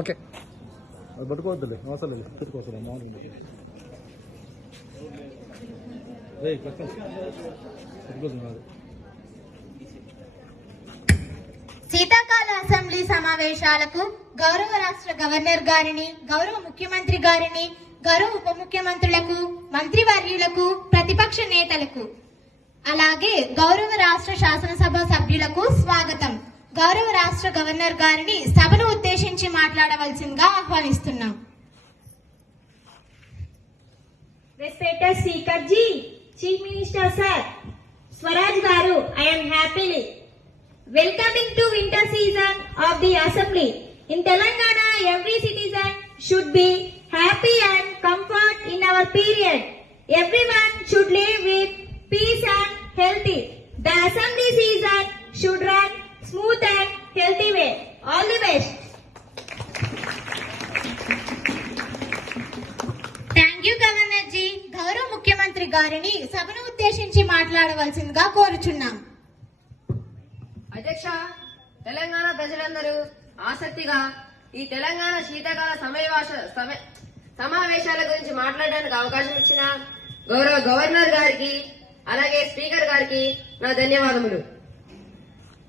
Okay అది పట్టుకోవద్దులే అవసరం లేదు పెట్టుకోవసరం మామూలుగా శీతాకాల అసెంబ్లీ సమావేశాలకు గౌరవ రాష్ట్ర గవర్నర్ గారిని, గౌరవ ముఖ్యమంత్రి గారిని, గౌరవ ఉప ముఖ్యమంత్రులకు, మంత్రివర్యులకు, ప్రతిపక్ష నేతలకు, అలాగే గౌరవ రాష్ట్ర శాసనసభ సభ్యులకు స్వాగతం. గౌరవ రాష్ట్ర గవర్నర్ గారిని సభను ఉద్దేశించి మాట్లాడవలసిందిగా ఆహ్వానిస్తున్నాం. Respected Speaker Ji, Chief Minister Sir, Swaraj Garu, I am happily welcoming to winter season of the Assembly. In Telangana, every citizen should be happy and comfort in our period. Everyone should live with peace and healthy. The Assembly season should run smooth and healthy way. All the best. Thank you governor ji. గౌరవ ముఖ్యమంత్రి గారిని సభను ఉద్దేశించి మాట్లాడవలసిందిగా కోరుచున్నాం. అధ్యక్ష, తెలంగాణ ప్రజలందరూ ఆసక్తిగా ఈ తెలంగాణ శీతాకాల సమావేశాల గురించి మాట్లాడడానికి అవకాశం ఇచ్చిన గౌరవ గవర్నర్ గారికి అలాగే స్పీకర్ గారికి నా ధన్యవాదములు.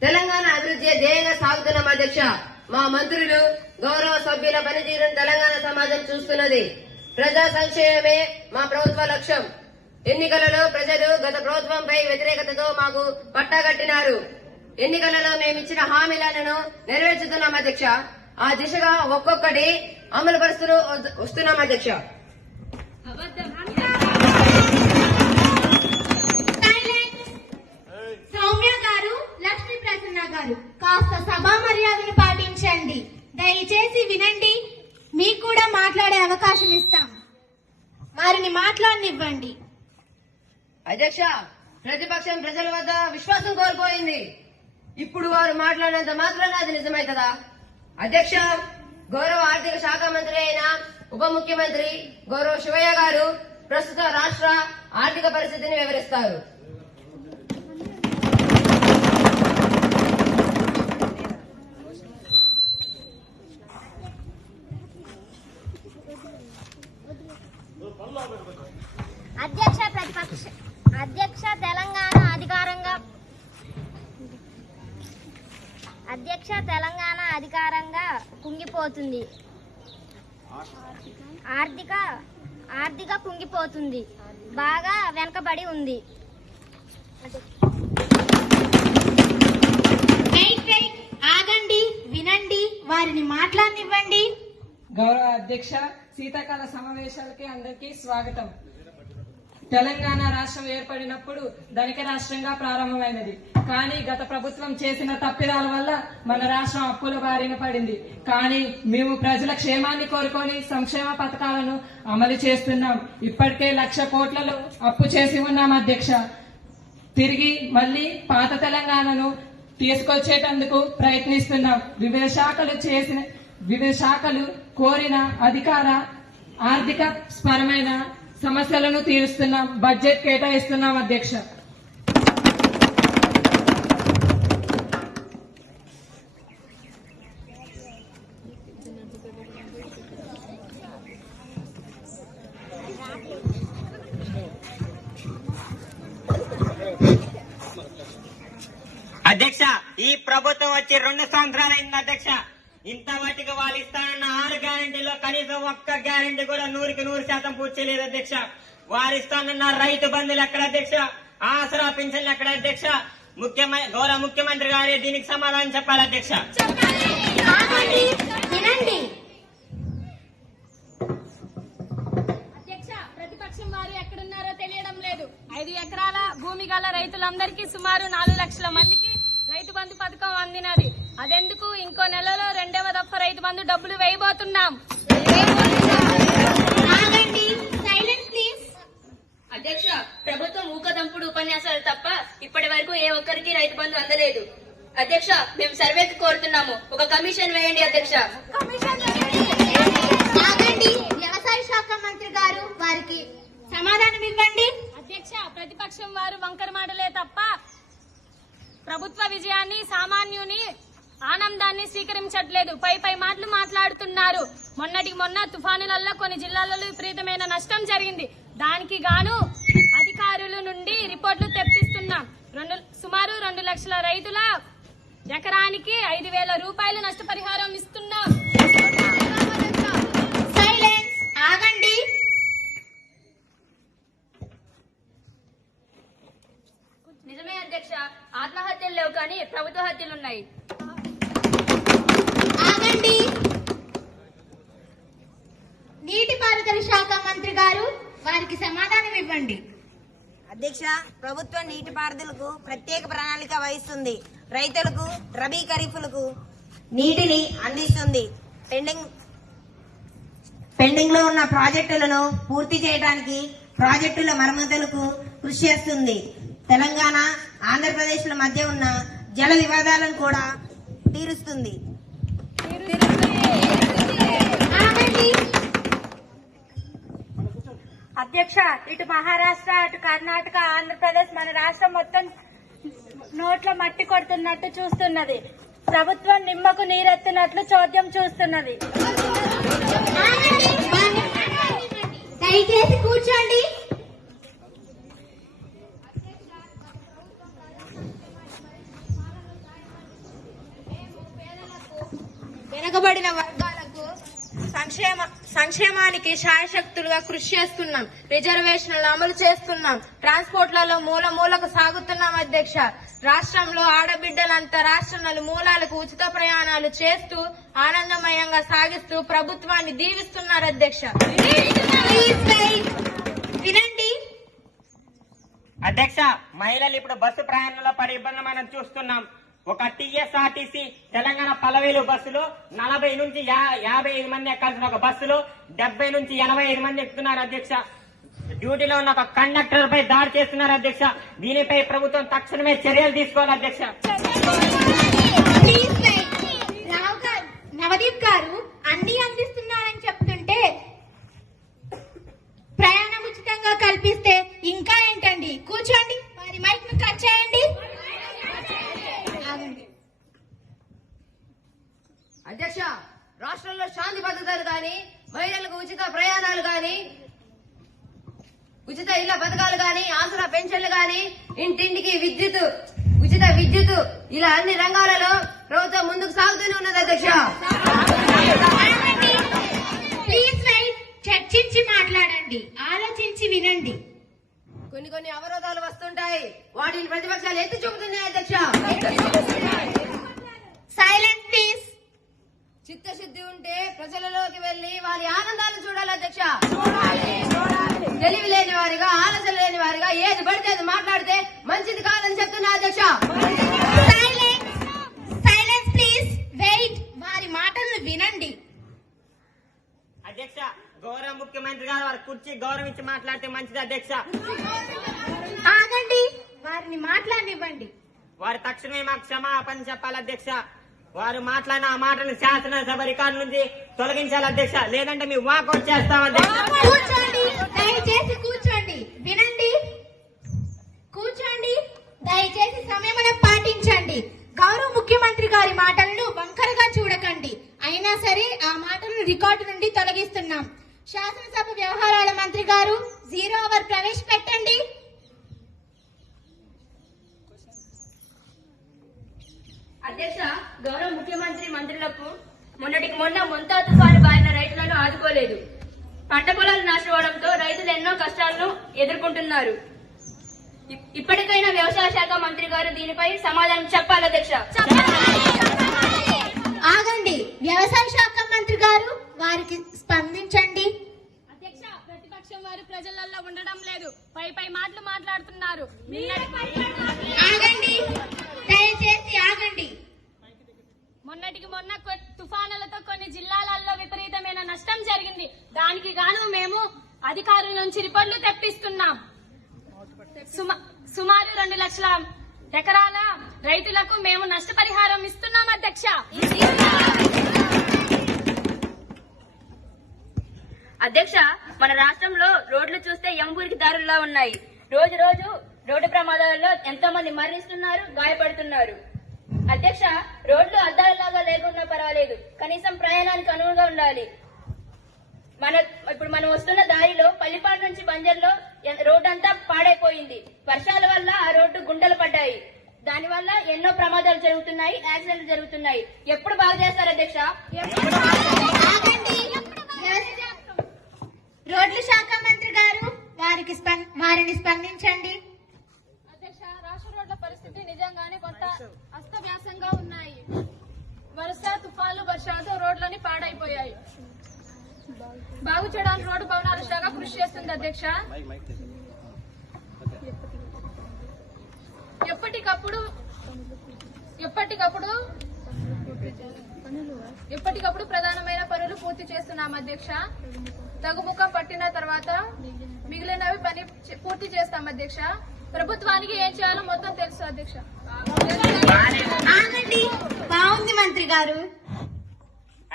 తెలంగాణ అభివృద్ధి ధ్యేయంగా సాగుతున్న అధ్యక్ష, మా మంత్రులు గౌరవ సభ్యుల పనితీరును తెలంగాణ సమాజం చూస్తున్నది. ప్రజా సంక్షేమమే మా ప్రభుత్వ లక్ష్యం. ఎన్నికలలో ప్రజలు గత ప్రభుత్వంపై వ్యతిరేకతతో మాకు పట్టాగట్టినారు. ఎన్నికలలో మేమిచ్చిన హామీలను నెరవేర్చుతున్నాం అధ్యక్ష. ఆ దిశగా ఒక్కొక్కటి అమలు పరుస్తూ వస్తున్నాం అధ్యక్ష. సౌమ్య గారు, లక్ష్మీ ప్రసన్న గారు, కాస్త సభా మర్యాదను పాటించండి. దయచేసి వినండి. మీకు కూడా మాట్లాడే అవకాశం ఇస్తాం. వారిని మాట్లాడనివ్వండి. అధ్యక్ష, ప్రతిపక్షం ప్రజల వద్ద విశ్వాసం కోల్పోయింది. ఇప్పుడు వారు మాట్లాడినంత మాత్రాన అది నిజమవుతుందా? అధ్యక్ష, గౌరవ ఆర్థిక శాఖ మంత్రి అయిన ఉప ముఖ్యమంత్రి గౌరవ శివయ్య గారు ప్రస్తుత రాష్ట్ర ఆర్థిక పరిస్థితిని వివరిస్తారు. తెలంగాణ అధికారంగా కుంగిపోతుంది. ఆర్థిక కుంగిపోతుంది. బాగా వెనకబడి ఉంది. ఆగండి, వినండి, వారిని మాట్లాడనివ్వండి. గౌరవ అధ్యక్ష, శీతాకాల సమావేశాలకి అందరికీ స్వాగతం. తెలంగాణ రాష్ట్రం ఏర్పడినప్పుడు ధనిక రాష్ట్రంగా ప్రారంభమైనది. కానీ గత ప్రభుత్వం చేసిన తప్పిదాల వల్ల మన రాష్ట్రం అప్పుల బారిన పడింది. కానీ మేము ప్రజల క్షేమాన్ని కోరుకొని సంక్షేమ పథకాలను అమలు చేస్తున్నాం. ఇప్పటికే 1,00,000 కోట్లలో అప్పు చేసి ఉన్నాం అధ్యక్ష. తిరిగి మళ్లీ పాత తెలంగాణను తీసుకొచ్చేటందుకు ప్రయత్నిస్తున్నాం. వివిధ శాఖలు కోరిన ఆర్థిక స్పరమైన సమస్యలను తీరుస్తున్నాం. బడ్జెట్ కేటాయిస్తున్నాం అధ్యక్ష. అధ్యక్ష, ఈ ప్రభుత్వం వచ్చి 2 సంవత్సరాలు అయింది అధ్యక్ష. ఇంతవరకు వాళ్ళు ఇస్తానన్న 6 గ్యారంటీలో కనీసం ఒక్క గ్యారంటీ కూడా 100కి 100% పూర్తి చేయలేదు అధ్యక్ష. వారు ఇస్తానన్న రైతు బంధువులు ఎక్కడ అధ్యక్ష? ఆసరా పింఛన్లు ఎక్కడ అధ్యక్ష? గౌరవ ముఖ్యమంత్రి గారు దీనికి సమాధానం చెప్పాలి అధ్యక్ష. అధ్యక్ష, ప్రతిపక్షం వారు ఎక్కడున్నారో తెలియడం లేదు. 5 ఎకరాల భూమి గల రైతులందరికీ సుమారు 4 లక్షల మందికి రైతు బంధు పథకం అందినది. అదెందుకు? ఇంకో నెలలో 2వ దఫా రైతు బంధు డబ్బులు వేయబోతున్నాం. అధ్యక్ష, ప్రభుత్వం ఊకదంపుడు ఉపన్యాసాలు తప్ప ఇప్పటి వరకు ఏ ఒక్కరికి రైతు బంధు అందలేదు. అధ్యక్ష, మేము సర్వేకి కోరుతున్నాము. ఒక కమిషన్ వేయండి అధ్యక్ష. వ్యవసాయ శాఖ మంత్రి గారు వారికి సమాధానం ఇవ్వండి. అధ్యక్ష, ప్రతిపక్షం వారు వంకర మాటలే తప్ప ప్రభుత్వ విజయాన్ని సామాన్యుని ఆనందాన్ని స్వీకరించట్లేదు. పై మాటలు మాట్లాడుతున్నారు. మొన్న తుఫానులలో కొన్ని జిల్లాలలో విపరీతమైన నష్టం జరిగింది. దానికి గాను అధికారుల నుండి రిపోర్టులు తెప్పిస్తున్నాం. సుమారు 2 లక్షల రైతుల ఎకరానికి 5,000 రూపాయలు నష్టపరిహారం ఇస్తున్నాం. సైలెన్స్, ఆగండి. నిజమే అధ్యక్ష, ఆత్మహత్యలు లేవు కానీ ప్రభుత్వ హత్యలున్నాయి. ఆగండి. నీటిపారుదల శాఖ మంత్రి గారు వారికి సమాధానం ఇవ్వండి. అధ్యక్ష, ప్రభుత్వం నీటిపారుదలకు ప్రత్యేక ప్రణాళిక వహిస్తుంది. రైతులకు రబీ ఖరీఫ్లకు నీటిని అందిస్తుంది. పెండింగ్ లో ఉన్న ప్రాజెక్టులను పూర్తి చేయడానికి ప్రాజెక్టుల మరమ్మతులకు కృషి చేస్తుంది. తెలంగాణ, ఆంధ్రప్రదేశ్ ల మధ్య ఉన్న జల వివాదాలను కూడా తీరుస్తుంది. అధ్యక్ష, ఇటు మహారాష్ట్ర, అటు కర్ణాటక, ఆంధ్రప్రదేశ్, మన రాష్ట్రం మొత్తం నోట్ల మట్టి కొడుతున్నట్టు చూస్తున్నది. ప్రభుత్వం నిమ్మకు నీరెత్తినట్లు చోద్యం చూస్తున్నది. దయచేసి కూర్చోండి. వెనుకబడిన వర్గాలకు సంక్షేమానికి శాయశక్తులుగా కృషి చేస్తున్నాం. రిజర్వేషన్లు అమలు చేస్తున్నాం. ట్రాన్స్పోర్ట్లలో మూలకు సాగుతున్నాం. అధ్యక్ష, రాష్ట్రంలో ఆడబిడ్డలంతా రాష్ట్ర నలుమూలలకు ఉచిత ప్రయాణాలు చేస్తూ ఆనందమయంగా సాగిస్తూ ప్రభుత్వాన్ని దీవిస్తున్నారు. అధ్యక్ష, వినండి. అధ్యక్ష, మహిళలు ఇప్పుడు బస్సు ప్రయాణంలో పడే ఇబ్బందులు మనం చూస్తున్నాం. ఒక టీఎస్ఆర్టీసీ తెలంగాణ పలవేలు బస్సులో 40 నుంచి 55 మంది ఎక్కాల్సిన ఒక బస్సులో 70 నుంచి 85 మంది ఎక్కుతున్నారు. అధ్యక్ష, డ్యూటీలో ఉన్న ఒక కండక్టర్ పై దాడి చేస్తున్నారు. అధ్యక్ష, దీనిపై ప్రభుత్వం తక్షణమే చర్యలు తీసుకోవాలి. అధ్యక్ష, నవదీప్ గారు అన్ని అందిస్తున్నారని చెప్తుంటే ప్రయాణం ఉచితంగా కల్పిస్తే ఇంకా ఏంటండి? కూర్చోండి. వారి మైక్ ను కట్ చేయండి. అధ్యక్ష, రాష్ట్రంలో శాంతి భద్రతలు గాని, మహిళలకు ఉచిత ప్రయాణాలు గాని, ఉచిత ఇళ్ల పథకాలు గాని, ఆసరా పెన్షన్లు గాని, ఇంటింటికి ఉచిత విద్యుత్ ఇలా అన్ని రంగాలలో ప్రభుత్వం ముందుకు సాగుతూనే ఉన్నది. అధ్యక్ష, ప్లీజ్ రైట్. చర్చించి మాట్లాడండి, ఆలోచించి వినండి. కొన్ని అవరోధాలు వస్తుంటాయి. వాటిని ప్రతిపక్షాలు ఎత్తి చూపుతున్నాయి. అధ్యక్ష, సైలెంట్ ప్లీజ్. చిత్తశుద్ధి ఉంటే ప్రజలలోకి వెళ్లి వారి ఆనందాలను చూడాలి. అధ్యక్ష, తెలివి లేని వారిగా, ఆలోచన లేని వారిగా ఏది పడితే అది మాట్లాడితే మంచిది కాదని చెప్తున్నా. అధ్యక్ష, సైలెన్స్ ప్లీజ్. వెయిట్. వారి మాటలను వినండి. అధ్యక్ష, గౌరవ ముఖ్యమంత్రి గారు వారి కుర్చీ గౌరవించి మాట్లాడితే మంచిది. అధ్యక్ష, ఆగండి. వారిని మాట్లాడనివ్వండి. వారు తక్షణమే మాకు క్షమాపణ చెప్పాలి. అధ్యక్ష, వారు మాట్లాడిన ఆ మాటను శాసనసభ రికార్డు నుంచి తొలగించాలి. అధ్యక్ష, లేదంటే మేము వాకౌట్ చేస్తాం. అధ్యక్ష, కూర్చోండి. దయచేసి కూర్చోండి. వినండి. కూర్చోండి. దయచేసి సంయమనం పాటించండి. గౌరవ ముఖ్యమంత్రి గారి మాటలను వంకరగా చూడకండి. అయినా సరే ఆ మాటలను రికార్డు నుండి తొలగిస్తున్నాం. శాసనసభ వ్యవహారాల మంత్రి గారు 0 అవర్ ప్రవేశపెట్టండి. అధ్యక్ష, గౌరవ ముఖ్యమంత్రి మంత్రులకు మొన్న మొంతా తుఫాను బారిన రైతులను ఆదుకోలేదు. పంట పొలాలు నాశనవడంతో రైతులు ఎన్నో కష్టాలను ఎదుర్కొంటున్నారు. ఇప్పటికైనా వ్యవసాయ శాఖ మంత్రి గారు దీనిపై సమాధానం చెప్పాలి. అధ్యక్ష, ఆగండి. వ్యవసాయ శాఖ మంత్రి గారు వారికి స్పందించండి. అధ్యక్ష, ప్రతిపక్షం వారు ప్రజలలో ఉండడం లేదు. పై మాటలు మాట్లాడుతున్నారు. ఆగండి. దయచేసి ఆగండి. మొన్న తుఫానులతో కొన్ని జిల్లాలలో విపరీతమైన నష్టం జరిగింది. దానికి గాను మేము అధికారుల నుంచి రిపోర్టులు తెప్పిస్తున్నాం. సుమారు 2 లక్షల ఎకరాల రైతులకు మేము నష్టపరిహారం ఇస్తున్నాం. అధ్యక్ష, అధ్యక్ష, మన రాష్ట్రంలో రోడ్లు చూస్తే ఎంబూరికి దారుల్లా ఉన్నాయి. రోజు రోడ్డు ప్రమాదాలలో ఎంతో మంది మరణిస్తున్నారు, గాయపడుతున్నారు. అధ్యక్ష, రోడ్లు అద్దాలలాగా లేకున్నా పర్వాలేదు, కనీసం ప్రయాణానికి అనువుగా ఉండాలి. ఇప్పుడు మనం వస్తున్న దారిలో పల్లిపాడు నుంచి బంజర్లో రోడ్డు అంతా పాడైపోయింది. వర్షాల వల్ల ఆ రోడ్డు గుంటలు పడ్డాయి. దానివల్ల ఎన్నో ప్రమాదాలు జరుగుతున్నాయి, యాక్సిడెంట్లు జరుగుతున్నాయి. ఎప్పుడు బాగు చేస్తారు అధ్యక్ష? రోడ్ల శాఖ మంత్రి గారు వారిని స్పందించండి. అధ్యక్ష, రాష్ట్ర రోడ్ల పరిస్థితి నిజంగానే కొంత అస్తవ్యాసంగా ఉన్నాయి. వరుస తుఫాన్లు, వర్షాలతో రోడ్లన్నీ పాడైపోయాయి. బాగు చేయడానికి రోడ్డు భవనాల శాఖ కృషి చేస్తుంది అధ్యక్ష. ఎప్పటికప్పుడు ప్రధానమైన పనులు పూర్తి చేస్తున్నాం అధ్యక్ష. తగుముఖం పట్టిన తర్వాత మిగిలినవి పని పూర్తి చేస్తాం అధ్యక్ష. ప్రభుత్వానికి ఏం చేయాలో మొత్తం తెలుసు అధ్యక్ష. బాగుంది మంత్రి గారు.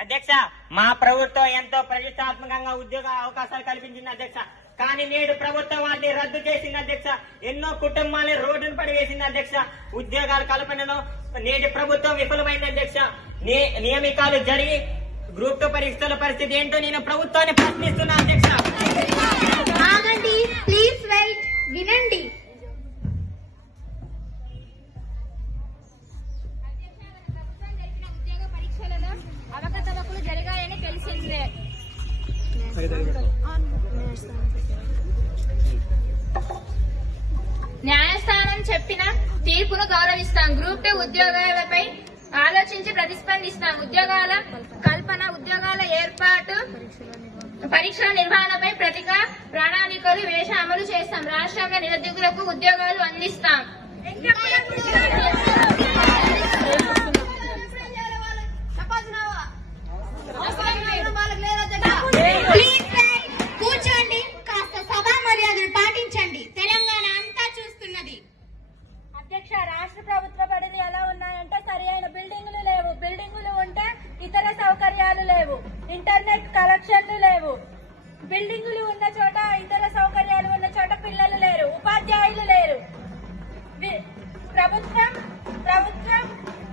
అధ్యక్ష, మా ప్రభుత్వం ఎంతో ప్రతిష్టాత్మకంగా ఉద్యోగ అవకాశాలు కల్పించింది అధ్యక్ష. కానీ నేడు ప్రభుత్వం వాటిని రద్దు చేసింది అధ్యక్ష. ఎన్నో కుటుంబాలను రోడ్డును పడివేసింది అధ్యక్ష. ఉద్యోగాల కల్పనలో నేటి ప్రభుత్వం విఫలమైంది అధ్యక్ష. నియామకాలు జరిగి గ్రూప్ 2 పరీక్షల పరిస్థితి ఏంటో నేను ప్రభుత్వాన్ని ప్రశ్నిస్తున్నా అధ్యక్ష. ఆగండి, ప్లీజ్ వెయిట్, వినండి. ఉద్యోగ పరీక్షలలో అవకతవకలు జరిగాయని తెలిసిందే. న్యాయస్థానం చెప్పిన తీర్పును గౌరవిస్తాం. గ్రూప్ 2 ఉద్యోగాలపై ఆలోచించి ప్రతిస్పందిస్తాం. ఉద్యోగాల కల్పన, ఉద్యోగాల ఏర్పాటు, పరీక్షల నిర్వహణపై ప్రతిగా ప్రణాళికలు వేసి అమలు చేస్తాం. రాష్ట్రంలో నిరుద్యోగులకు ఉద్యోగాలు అందిస్తాం. కూర్చోండి, కాస్త సభా మర్యాదలు పాటించండి. తెలంగాణ అంతా చూస్తున్నది. అధ్యక్ష, రాష్ట్ర ప్రభుత్వ బడులు ఎలా ఉన్నాయంటే సరి అయిన బిల్డింగులు లేవు. బిల్డింగులు ఉంటే ఇతర సౌకర్యాలు లేవు. ఇంటర్నెట్ కనెక్షన్లు లేవు. బిల్డింగులు ఉన్న చోట, ఇతర సౌకర్యాలు ఉన్న చోట పిల్లలు లేరు, ఉపాధ్యాయులు లేరు. ప్రభుత్వం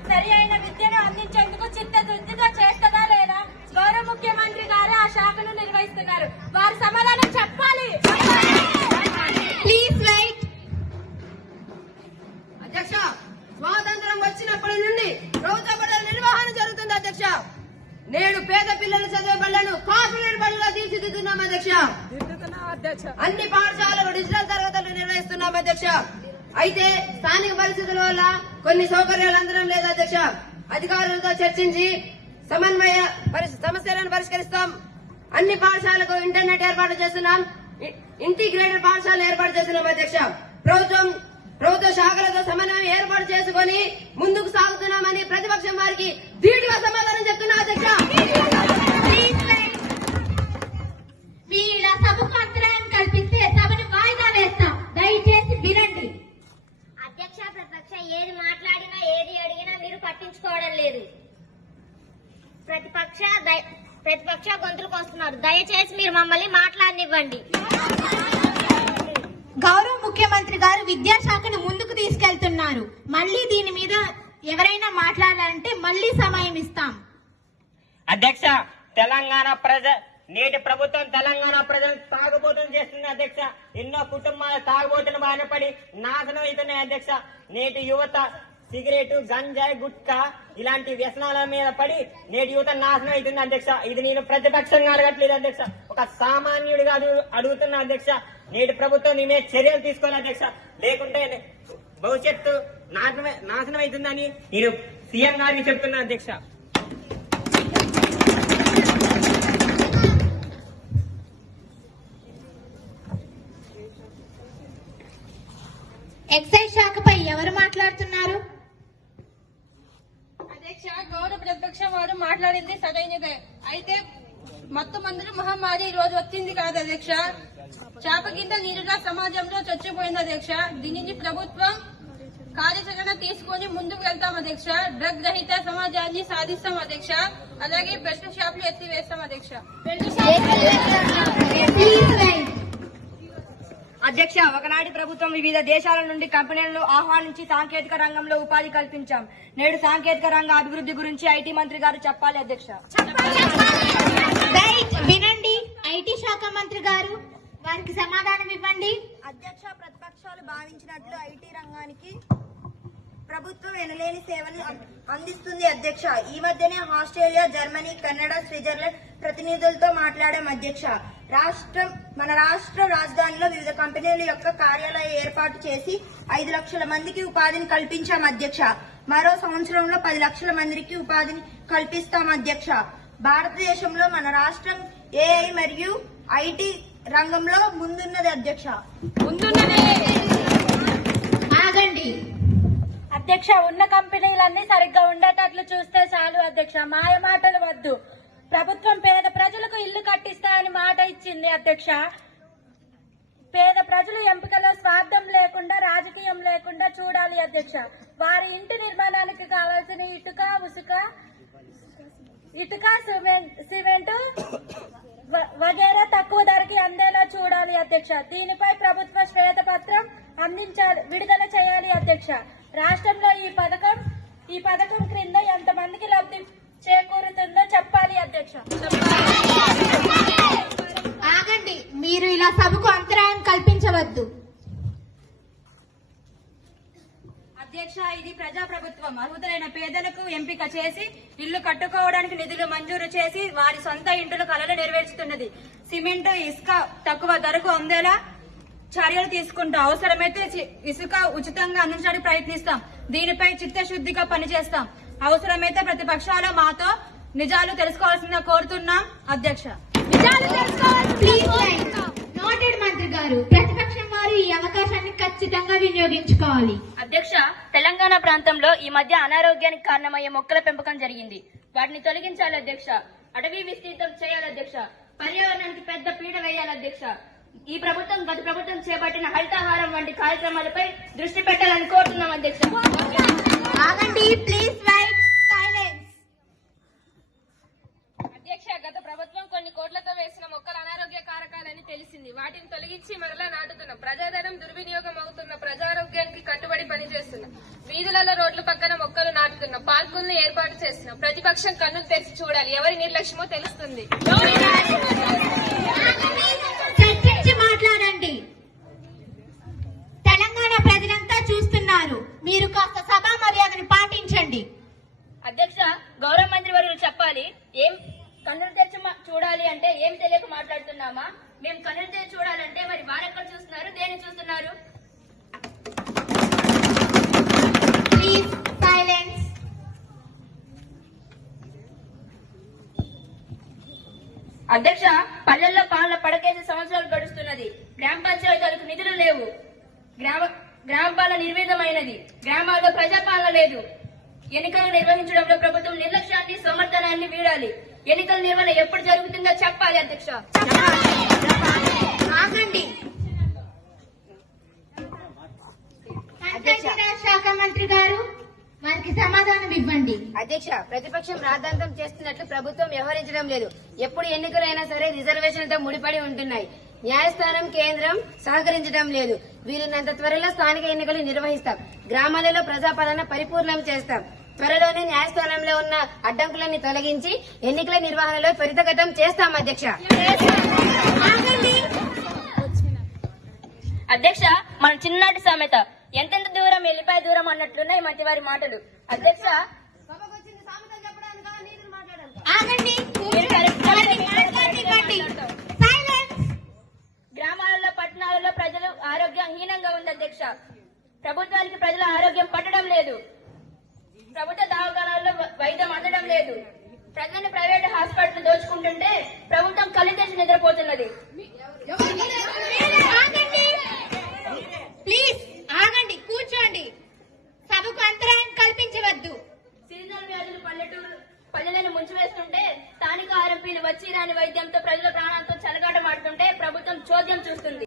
సరి అయిన విద్యను అందించేందుకు చిత్తశుద్ధిగా చేస్తుందా లేదా? గౌరవ ముఖ్యమంత్రి గారు ఆ శాఖను నిర్వహిస్తున్నారు. వారు సమాధానం చెప్పాలి. Please wait. అధ్యక్ష, స్వాతంత్రం వచ్చినప్పటి నుండి ప్రభుత్వ బడుల నిర్వహణ జరుగుతుంది అధ్యక్ష. నేడు పేద పిల్లలు చదివే బడులను కార్పొరేట్ బడులుగా తీర్చిదిద్దుతున్నాం అధ్యక్ష. అన్ని పాఠశాలలు డిజిటల్ తరగతులు నిర్వహిస్తున్నాం అధ్యక్ష. అయితే స్థానిక పరిస్థితుల వల్ల కొన్ని సౌకర్యాలు అందడం లేదు అధ్యక్ష. అధికారులతో చర్చించి సమస్యలను పరిష్కరిస్తాం. అన్ని పాఠశాలకు ఇంటర్నెట్ ఏర్పాటు చేస్తున్నాం. ఇంటిగ్రేటెడ్ పాఠశాలలు ఏర్పాటు చేస్తున్నాం అధ్యక్ష. ప్రభుత్వ శాఖలతో సమన్వయం ఏర్పాటు చేసుకుని ముందుకు సాగుతున్నామని ప్రతిపక్షం వారికి ధీటుగా సమాధానం చెప్తున్నా అధ్యక్ష. వీళ్ళ సభకు అంతరాయం కల్పిస్తే సభను వాయిదా వేస్తాం. దయచేసి వినండి. అధ్యక్ష, ప్రతిపక్ష ఏది మాట్లాడినా ఏది అడిగినా మీరు పట్టించుకోవడం లేదు. ప్రతిపక్ష గొంతులకు వస్తున్నారు. దయచేసి మీరు మమ్మల్ని మాట్లాడనివ్వండి. గౌరవ ముఖ్యమంత్రి గారు విద్యాశాఖను ముందుకు తీసుకెళ్తున్నారు. మళ్ళీ దీని మీద ఎవరైనా మాట్లాడాలంటే మళ్ళీ సమయం ఇస్తాం. అధ్యక్ష, నేటి ప్రభుత్వం తెలంగాణ ప్రజలు తాగుబోతులు చేస్తుంది అధ్యక్ష. ఎన్నో కుటుంబాలు తాగుబోతున్న బారిన పడి నాశనం అవుతున్నాయి అధ్యక్ష. నేటి యువత సిగరెట్, గంజాయి, గుట్కా ఇలాంటి వ్యసనాల మీద పడి నేటి యువత నాశనం అవుతుంది అధ్యక్ష. ఇది నేను ప్రతిపక్షంగా అడగట్లేదు అధ్యక్ష, ఒక సామాన్యుడిగా అడుగుతున్నా అధ్యక్ష. నేటి ప్రభుత్వం నీ మీద చర్యలు తీసుకోవాలి అధ్యక్ష. లేకుంటే భవిష్యత్తు నాశనం అవుతుందని నేను సీఎం గారికి చెప్తున్నా అధ్యక్ష. ఎక్సైజ్ శాఖపై ఎవరు మాట్లాడుతున్నారు? అధ్యక్ష, గౌరవ ప్రతిపక్షం వారు మాట్లాడింది సరైనదే. అయితే మొత్తం అందరూ మహమ్మారి ఈ రోజు వచ్చింది కాదు అధ్యక్ష. చేప కింద నీరుగా సమాజంలో చచ్చిపోయింది అధ్యక్ష. దీనిని ప్రభుత్వం కార్యాచరణ తీసుకుని ముందుకు వెళ్తాం అధ్యక్ష. డ్రగ్ రహిత సమాజాన్ని సాధిస్తాం అధ్యక్ష. అలాగే బెస్ట్ షాపులు ఎత్తివేస్తాం అధ్యక్ష. అధ్యక్ష, ఒకనాటి ప్రభుత్వం వివిధ దేశాల నుండి కంపెనీలను ఆహ్వానించి సాంకేతిక రంగంలో ఉపాధి కల్పించాం. నేడు సాంకేతిక రంగ అభివృద్ధి గురించి ఐటీ మంత్రి గారు చెప్పాలి అధ్యక్ష. వినండి, ఐటీ శాఖ మంత్రి గారు వారికి సమాధానం ఇవ్వండి. అధ్యక్ష, ప్రతిపక్షాలు భావించినట్లు ఐటీ రంగానికి ప్రభుత్వం ఎనలేని సేవలు అందిస్తుంది అధ్యక్ష. ఈ మధ్యనే ఆస్ట్రేలియా, జర్మనీ, కెనడా, స్విట్జర్లాండ్ ప్రతినిధులతో మాట్లాడాం అధ్యక్ష. మన రాష్ట్ర రాజధానిలో వివిధ కంపెనీల యొక్క కార్యాలయం ఏర్పాటు చేసి 5 లక్షల మందికి ఉపాధిని కల్పించాం అధ్యక్ష. మరో సంవత్సరంలో 10 లక్షల మందికి ఉపాధిని కల్పిస్తాం అధ్యక్ష. భారతదేశంలో మన రాష్ట్రం ఏఐ మరియు ఐటీ రంగంలో ముందున్నది అధ్యక్ష. ఆగండి అధ్యక్ష, ఉన్న కంపెనీలన్నీ సరిగ్గా ఉండేటట్లు చూస్తే చాలు అధ్యక్ష. మాయ మాటలు వద్దు. ప్రభుత్వం పేద ప్రజలకు ఇల్లు కట్టిస్తాయని మాట ఇచ్చింది అధ్యక్ష. పేద ప్రజలు ఎంపికలో స్వార్థం లేకుండా, రాజకీయం లేకుండా చూడాలి అధ్యక్ష. వారి ఇంటి నిర్మాణానికి కావాల్సిన ఇటుక, సిమెంట్ వగేరా తక్కువ ధరకి అందేలా చూడాలి అధ్యక్ష. దీనిపై ప్రభుత్వ శ్వేతపత్రం విడుదల చేయాలి అధ్యక్ష. రాష్ట్రంలో ఈ పథకం క్రింద ఎంతమందికి లబ్ధి చేకూరుతుందో చెప్పాలి అధ్యక్ష. ఆగండి, మీరు ఇలా సభకు అంతరాయం కల్పించవద్దు. అధ్యక్ష, ఇది ప్రజాప్రభుత్వం. అర్హులైన పేదలకు ఎంపిక చేసి ఇల్లు కట్టుకోవడానికి నిధులు మంజూరు చేసి వారి సొంత ఇంటిలో కలలు నెరవేర్చుతున్నది. సిమెంట్, ఇసుక తక్కువ ధరకు అందేలా చర్యలు తీసుకుంటాం. అవసరమైతే ఇసుక ఉచితంగా అందించడానికి ప్రయత్నిస్తాం. దీనిపై చిత్తశుద్ధిగా పనిచేస్తాం. అవసరమైతే ప్రతిపక్షాలు మాతో నిజాలు తెలుసుకోవాల్సిందిగా కోరుతున్నాం అధ్యక్ష. నోటెడ్ మంత్రి గారు, ప్రతిపక్షం వారు ఈ అవకాశాన్ని ఖచ్చితంగా వినియోగించుకోవాలి. అధ్యక్ష, తెలంగాణ ప్రాంతంలో ఈ మధ్య అనారోగ్యానికి కారణమయ్యే మొక్కల పెంపకం జరిగింది. వాటిని తొలగించాలి అధ్యక్ష. అటవీ విస్తీర్ణం చేయాలి అధ్యక్ష. పర్యావరణానికి పెద్ద పీడ వేయాలి అధ్యక్ష. ఈ ప్రభుత్వం గత ప్రభుత్వం చేపట్టిన హరితహారం వంటి కార్యక్రమాలపై దృష్టి పెట్టాలని కోరుతున్నాం అధ్యక్ష. ఆగండి, ప్లీజ్ వెయిట్, సైలెన్స్. అధ్యక్ష, గత ప్రభుత్వం కొన్ని కోట్లతో వేసిన మొక్కలు అనారోగ్య కారకాలని తెలిసింది. వాటిని తొలగించి మరలా నాటుతున్నాం. ప్రజాధనం దుర్వినియోగం అవుతున్న ప్రజారోగ్యానికి కట్టుబడి పనిచేస్తున్నాం. వీధులలో రోడ్ల పక్కన మొక్కలు నాటుతున్నాం. పార్కులను ఏర్పాటు చేస్తున్నాం. ప్రతిపక్షం కన్నులు తెరిచి చూడాలి. ఎవరి నిర్లక్ష్యమో తెలుస్తుంది. చర్చించి మాట్లాడండి. తెలంగాణ ప్రజలంతా చూస్తున్నారు. మీరు కాస్త సభా మర్యాదను పాటించండి. అధ్యక్ష, గౌరవ మంత్రి వర్యులు చెప్పాలి. ఏం కన్నులు తెరిచి చూడాలి అంటే ఏం తెలియక మాట్లాడుతున్నామా? మేము కన్నులు తెరిచి చూడాలంటే మరి వారెక్కడ చూస్తున్నారు, దేని చూస్తున్నారు? Please silence. అధ్యక్ష, పల్లెల్లో పాలన పడకేసి సంవత్సరాలు గడుస్తున్నది. గ్రామ పంచాయతీలకు నిధులు లేవు. గ్రామ పాలన నిర్వీర్యమైనది. గ్రామాల్లో ప్రజాపాలన లేదు. ఎన్నికలు నిర్వహించడంలో ప్రభుత్వం నిర్లక్ష్యాన్ని, సమర్థనాన్ని వీడాలి. ఎన్నికల నిర్వహణ ఎప్పుడు జరుగుతుందో చెప్పాలి అధ్యక్ష. ఆగండి. పంచాయతీరాజ్ శాఖ మంత్రి గారు వారికి సమాధానం ఇవ్వండి. అధ్యక్ష, ప్రతిపక్షం రాద్ధాంతం చేస్తున్నట్లు ప్రభుత్వం వ్యవహరించడం లేదు. ఎప్పుడు ఎన్నికలైనా సరే రిజర్వేషన్లతో ముడిపడి ఉంటున్నాయి. న్యాయస్థానం, కేంద్రం సహకరించడం లేదు. వీలున్నంత త్వరలో స్థానిక ఎన్నికలు నిర్వహిస్తాం. గ్రామాలలో ప్రజాపాలన పరిపూర్ణం చేస్తాం. త్వరలోనే న్యాయస్థానంలో ఉన్న అడ్డంకులన్నీ తొలగించి ఎన్నికల నిర్వహణలో త్వరితగతం చేస్తాం అధ్యక్ష. అధ్యక్ష, మన చిన్నటి సామెత ఎంతెంత దూరం వెళ్ళిపోయే దూరం అన్నట్లున్నాయి మంత్రివారి మాటలు. అధ్యక్ష, ఆగండి. గ్రామాలలో, పట్టణాలలో ప్రజలు ఆరోగ్యం హీనంగా ఉంది అధ్యక్ష. ప్రభుత్వానికి ప్రజల ఆరోగ్యం పట్టడం లేదు. ప్రభుత్వ దవాఖానాల్లో వైద్యం అందడం లేదు. ప్రజలను ప్రైవేట్ హాస్పిటల్ దోచుకుంటుంటే ప్రభుత్వం కళ్ళు తెరిచి నిద్రపోతున్నది. ప్లీజ్ ఆగండి, కూర్చోండి. సభకు అంతరాయం కల్పించవద్దు. సీజనల్ వ్యాధులు పల్లెలను ముంచివేస్తుంటే స్థానిక ఆర్ఎంపీలు వచ్చి రాని వైద్యంతో ప్రజల ప్రాణాలతో చెలగాటమాడుతుంటే ప్రభుత్వం చోద్యం చూస్తుంది.